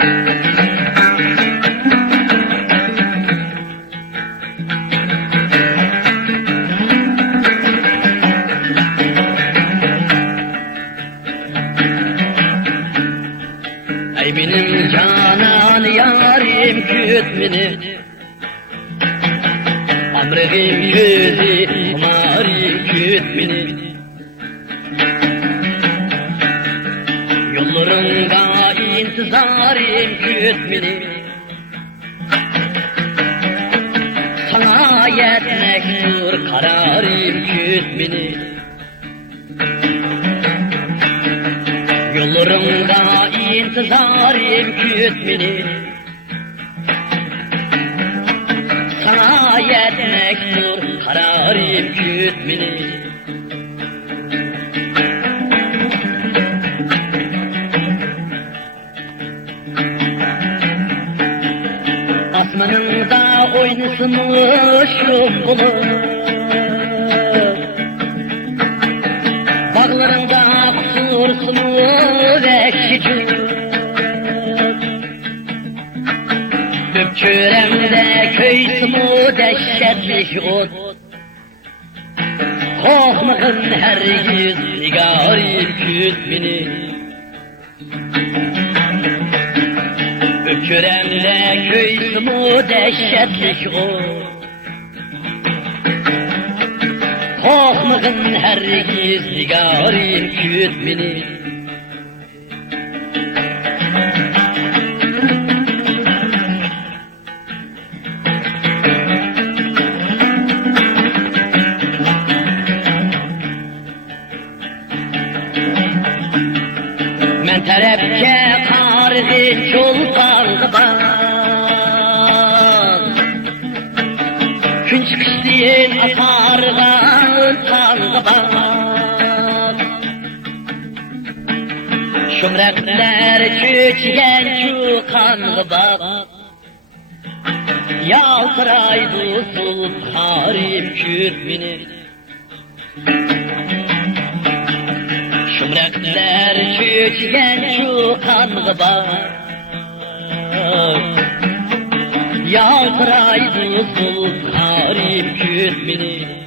Ey benim canan yarim kütmini, amrığım gözü marim kütmini. Yollarında intizarım kütmini, sana yetmektir kararım kütmini. Yollarında intizarım kütmini, sana yetmektir kararım kütmini. Asmanında oynasın şu bulut, bağlarında kusursun vekşi. Öpçüremde köysümü dehşetlik ot, kokmağın her yüz nigarım kütmini. Öpçüremde köysümü dehşetlik ot, kokmağın her yüz nigarım kütmini. Men terepke kargı çolpandı baz, gün çıkıştığın atargan tandı baz. Şumrekler çöçgen çukandı baz, yaltıraydı sultanım kütmini. Şumrekler çöçgen çukandı baz, yaltıraydı sultanım kütmini.